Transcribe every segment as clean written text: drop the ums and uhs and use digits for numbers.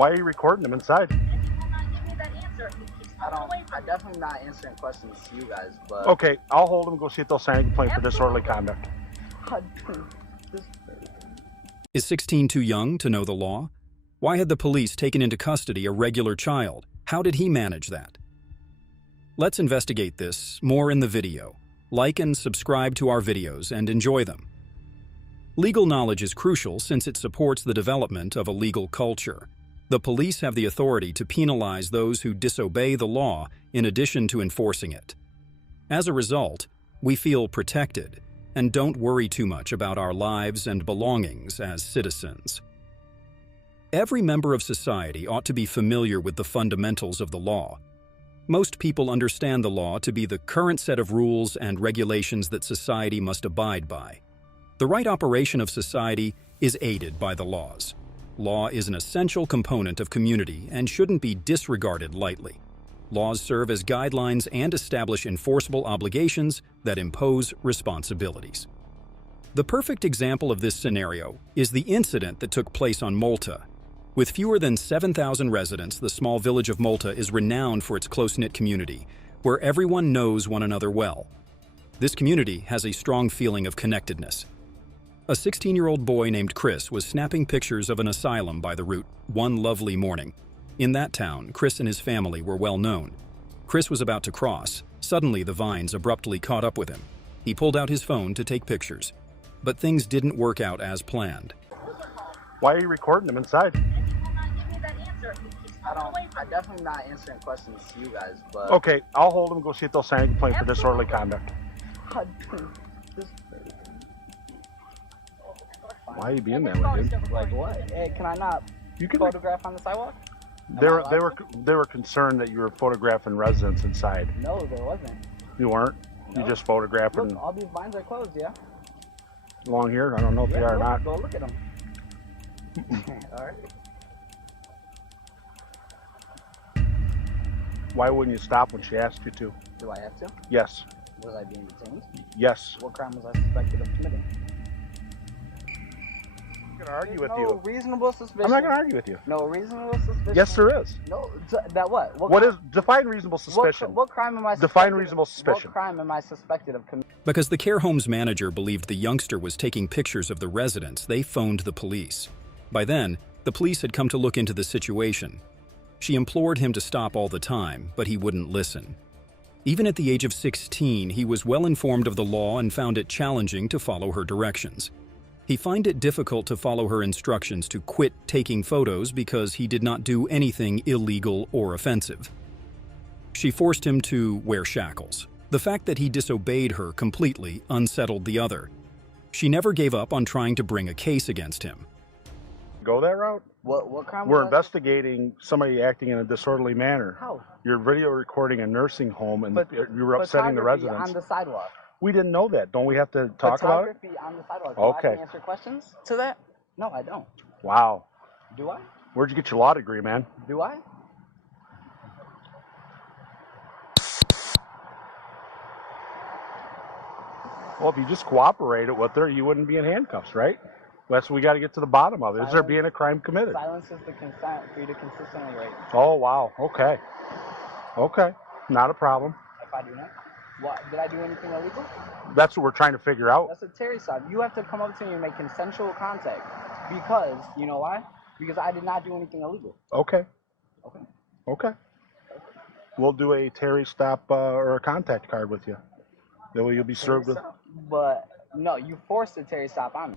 Why are you recording them inside? And you will not give me that answer. He keeps pulling away from I'm definitely not answering questions to you guys, but... Okay, I'll hold them, go see if they'll sign a complaint for disorderly conduct. Is 16 too young to know the law? Why had the police taken into custody a regular child? How did he manage that? Let's investigate this more in the video. Like and subscribe to our videos and enjoy them. Legal knowledge is crucial since it supports the development of a legal culture. The police have the authority to penalize those who disobey the law in addition to enforcing it. As a result, we feel protected and don't worry too much about our lives and belongings as citizens. Every member of society ought to be familiar with the fundamentals of the law. Most people understand the law to be the current set of rules and regulations that society must abide by. The right operation of society is aided by the laws. Law is an essential component of community and shouldn't be disregarded lightly. Laws serve as guidelines and establish enforceable obligations that impose responsibilities. The perfect example of this scenario is the incident that took place on Malta. With fewer than 7,000 residents, the small village of Malta is renowned for its close-knit community, where everyone knows one another well. This community has a strong feeling of connectedness. A 16-year-old boy named Chris was snapping pictures of an asylum by the route one lovely morning. In that town, Chris and his family were well known. Chris was about to cross. Suddenly, the vines abruptly caught up with him. He pulled out his phone to take pictures. But things didn't work out as planned. Why are you recording them inside? and you will not give me that answer. He keeps pulling away from I'm definitely not answering questions to you guys, but... Okay, I'll hold them, go see if they'll sign a complaint for disorderly conduct. Why are you being that way, dude? Like what? Hey, can I not You can. photograph on the sidewalk? They were concerned that you were photographing residents inside. No, there wasn't. You weren't. You No. just photographing Look, all these vines are closed, yeah? along here. I don't know if they are or not. Go look at them. Alright. Why wouldn't you stop when she asked you to? Do I have to? Yes. Was I being detained? Yes. What crime was I suspected of committing? I'm gonna argue with No you. reasonable suspicion. I'm not gonna argue with you. No reasonable suspicion. Yes, there is. No, that what? What is define reasonable suspicion? What crime am I? Define reasonable suspicion. What crime am I suspected of committing? Because the care home's manager believed the youngster was taking pictures of the residents, they phoned the police. By then, the police had come to look into the situation. She implored him to stop all the time, but he wouldn't listen. Even at the age of 16, he was well informed of the law and found it challenging to follow her directions. He found it difficult to follow her instructions to quit taking photos because he did not do anything illegal or offensive. She forced him to wear shackles. The fact that he disobeyed her completely unsettled the other. She never gave up on trying to bring a case against him. Go that route? What crime? We're was I investigating somebody acting in a disorderly manner. How? You're video recording a nursing home and But you were upsetting the photography residents. on the sidewalk. We didn't know that. Don't we have to talk about it? Photography on the sidewalk. Do I have Okay. to answer questions to that? No, I don't. Wow. Do I? Where'd you get your law degree, man? Do I? Well, if you just cooperated with her, you wouldn't be in handcuffs, right? That's what we got to get to the bottom of. Is there Silence. being a crime committed? Silence is the consent for you to consistently rate. Oh, wow. Okay. Okay. Not a problem. If I do not, what? Did I do anything illegal? That's what we're trying to figure out. That's a Terry stop. You have to come up to me and make consensual contact. Because, you know why? Because I did not do anything illegal. Okay. Okay. Okay. We'll do a Terry stop or a contact card with you. That way you'll be served with. But, no, you forced a Terry stop on me.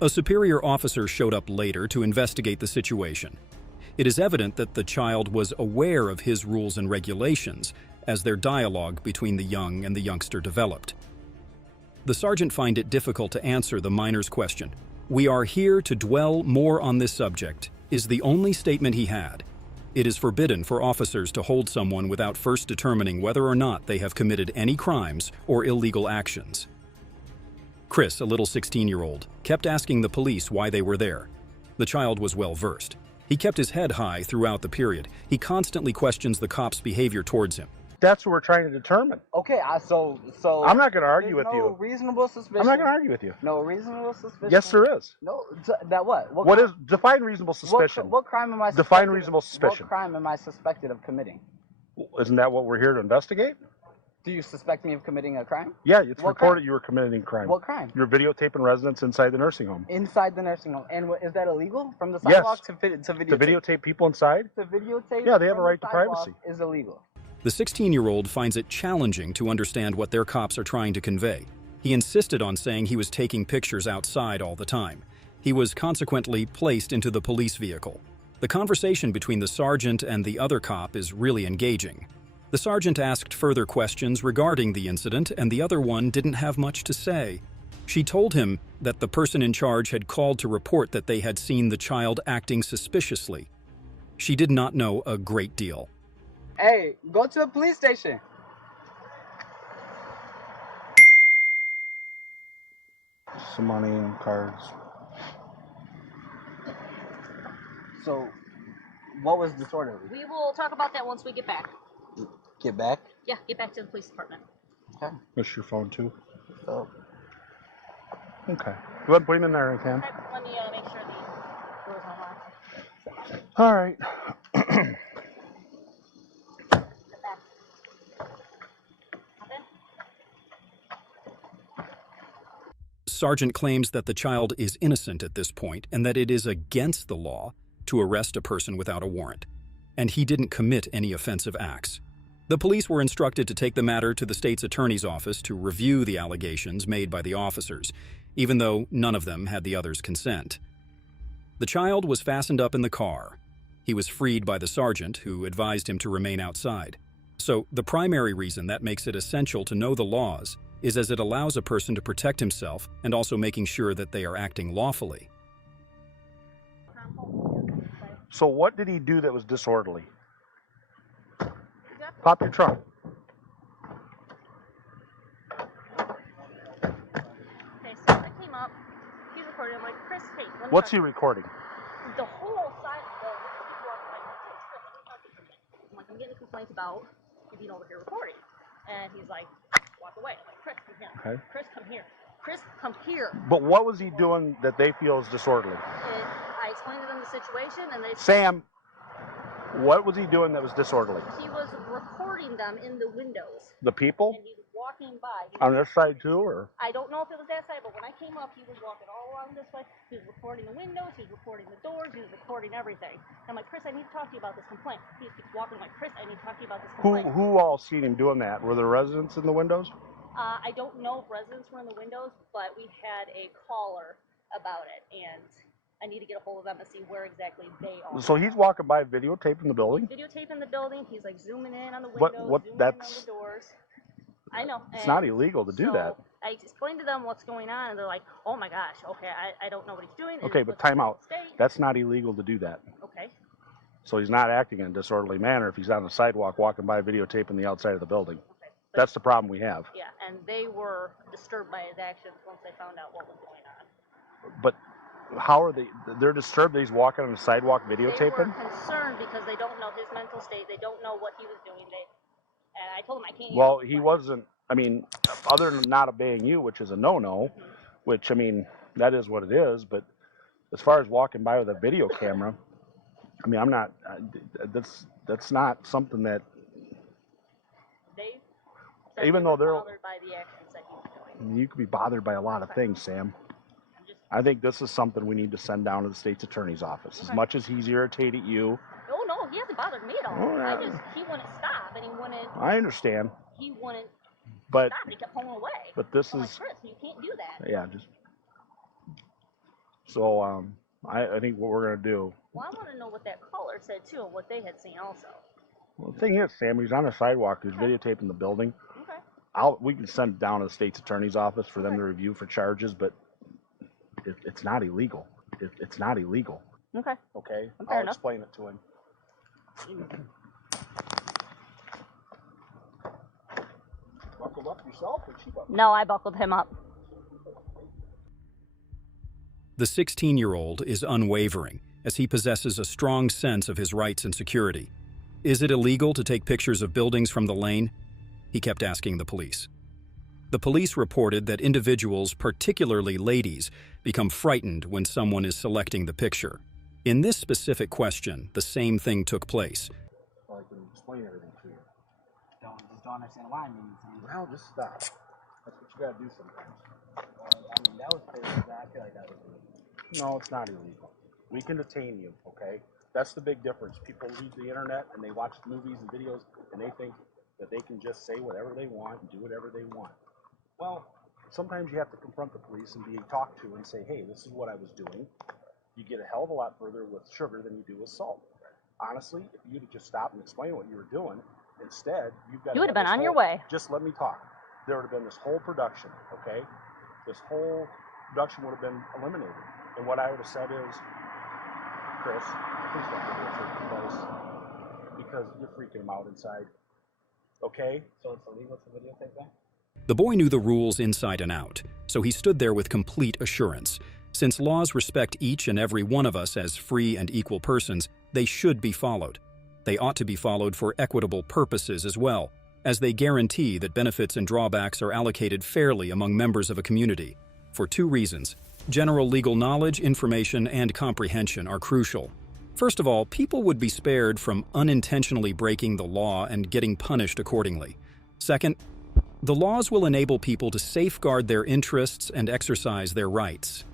A superior officer showed up later to investigate the situation. It is evident that the child was aware of his rules and regulations as their dialogue between the young and the youngster developed. The sergeant found it difficult to answer the minor's question. "We are here to dwell more on this subject," is the only statement he had. It is forbidden for officers to hold someone without first determining whether or not they have committed any crimes or illegal actions. Chris, a little 16-year-old, kept asking the police why they were there. The child was well versed. He kept his head high throughout the period. He constantly questions the cops' behavior towards him. that's what we're trying to determine. Okay, so I'm not going to argue there's with no you. reasonable suspicion. I'm not going to argue with you. No reasonable suspicion. Yes, there is. No, that what? What is define reasonable suspicion? What crime am I? Define reasonable suspicion. What crime am I suspected of committing? Isn't that what we're here to investigate? Do you suspect me of committing a crime? Yeah, it's What reported crime? you were committing a crime. What crime? You're videotaping residents inside the nursing home. Inside the nursing home. And is that illegal? From the Yes. sidewalk to videotape? To videotape people inside? To videotape? Yeah, they have a from right the to sidewalk privacy. Is illegal. The 16-year-old finds it challenging to understand what their cops are trying to convey. He insisted on saying he was taking pictures outside all the time. He was consequently placed into the police vehicle. The conversation between the sergeant and the other cop is really engaging. The sergeant asked further questions regarding the incident, and the other one didn't have much to say. She told him that the person in charge had called to report that they had seen the child acting suspiciously. She did not know a great deal. Hey, go to the police station. Some money and cards. So, what was disorderly? We will talk about that once we get back. Get back. Yeah, get back to the police department. Okay. This your phone too? So, Okay. Go ahead and put him in there, I can. Okay, let me make sure the door's unlocked. All right. Get back. Hop in. Sergeant claims that the child is innocent at this point and that it is against the law to arrest a person without a warrant, and he didn't commit any offensive acts. The police were instructed to take the matter to the state's attorney's office to review the allegations made by the officers, even though none of them had the other's consent. The child was fastened up in the car. He was freed by the sergeant, who advised him to remain outside. So, the primary reason that makes it essential to know the laws is as it allows a person to protect himself and also making sure that they are acting lawfully. So what did he do that was disorderly? Pop your trunk. Okay, so I came up. He's recording. I'm like, Chris, hey, let me What's talk he recording? the whole side of the people are like, hey, Chris, let me talk to you for a minute. I'm like, I'm getting a complaint about you being over here recording. And he's like, walk away. I'm like, Chris, come here. Okay. Chris, come here. Chris, come here. But what was he doing that they feel is disorderly? And I explained to them the situation, and they Sam, what was he doing that was disorderly? he was recording them in the windows, The people and he was walking by. He on was, this side too, or? I don't know if it was that side, but when I came up, he was walking all along this way. He was recording the windows, he was recording the doors, he was recording everything. I'm like, Chris, I need to talk to you about this complaint. He keeps walking. I'm like, Chris, I need to talk to you about this complaint. Who all seen him doing that? Were there residents in the windows? I don't know if residents were in the windows, but we had a caller about it, and I need to get a hold of them and see where exactly they are. So he's walking by videotaping the building? Videotaping the building. He's like zooming in on the What- windows, what- zooming that's- in on the doors. I know. It's and not illegal to do so that. I explained to them what's going on, and they're like, "Oh my gosh, okay, I don't know what he's doing." Okay, but time out. State. That's not illegal to do that. Okay. So he's not acting in a disorderly manner if he's on the sidewalk walking by videotaping the outside of the building. Okay. But, That's the problem we have. yeah, and they were disturbed by his actions once they found out what was going on. But how are they? They're disturbed that he's walking on the sidewalk They were videotaping? concerned because they don't know his mental state. They don't know what he was doing. And I told them I can't. Well, even he complain. wasn't, I mean, other than not obeying you, which is a no-no, which, I mean, that is what it is, but as far as walking by with a video camera, I mean, I'm not, that's not something that, They said even they though were they're, bothered by the actions that he was doing. you could be bothered by a lot of things, Sam. I'm just, I think this is something we need to send down to the state's attorney's office. As Okay. much as he's irritated you, oh no, he hasn't bothered me at all. Oh, yeah. He wouldn't stop, and he wouldn't I understand, stop, but and he kept pulling away. this I'm like, is, Chris, you can't do that. yeah, just, so, I think what we're gonna do, Well, I want to know what that caller said too, and what they had seen also. well, the thing is, Sam, he's on the sidewalk, he's videotaping the building. Okay. We can send it down to the state's attorney's office for them to review for charges, but it's not illegal. It's not illegal. Okay. Okay, Fair I'll enough. explain it to him. Buckled up yourself, or she buckled? No, I buckled him up. The 16-year-old is unwavering as he possesses a strong sense of his rights and security. Is it illegal to take pictures of buildings from the lane? He kept asking the police. The police reported that individuals, particularly ladies, become frightened when someone is selecting the picture. In this specific question, the same thing took place. Well, I can explain everything to you. Just don't understand why I mean. Well, just stop. That's what you gotta do sometimes. I mean, that was crazy. I feel like that was illegal. No, it's not illegal. We can detain you, okay? That's the big difference. People read the internet and they watch movies and videos and they think that they can just say whatever they want and do whatever they want. Well, sometimes you have to confront the police and be talked to and say, hey, this is what I was doing. You get a hell of a lot further with sugar than you do with salt. Honestly, if you'd have just stopped and explained what you were doing, instead, you've got. You would have been on your way. Just let me talk. There would have been this whole production, okay? This whole production would have been eliminated. And what I would have said is, Chris, please don't do this because you're freaking them out inside. Okay? So it's illegal to videotape that? The boy knew the rules inside and out, so he stood there with complete assurance. Since laws respect each and every one of us as free and equal persons, they should be followed. They ought to be followed for equitable purposes as well, as they guarantee that benefits and drawbacks are allocated fairly among members of a community. For two reasons. General legal knowledge, information, and comprehension are crucial. First of all, people would be spared from unintentionally breaking the law and getting punished accordingly. Second, the laws will enable people to safeguard their interests and exercise their rights.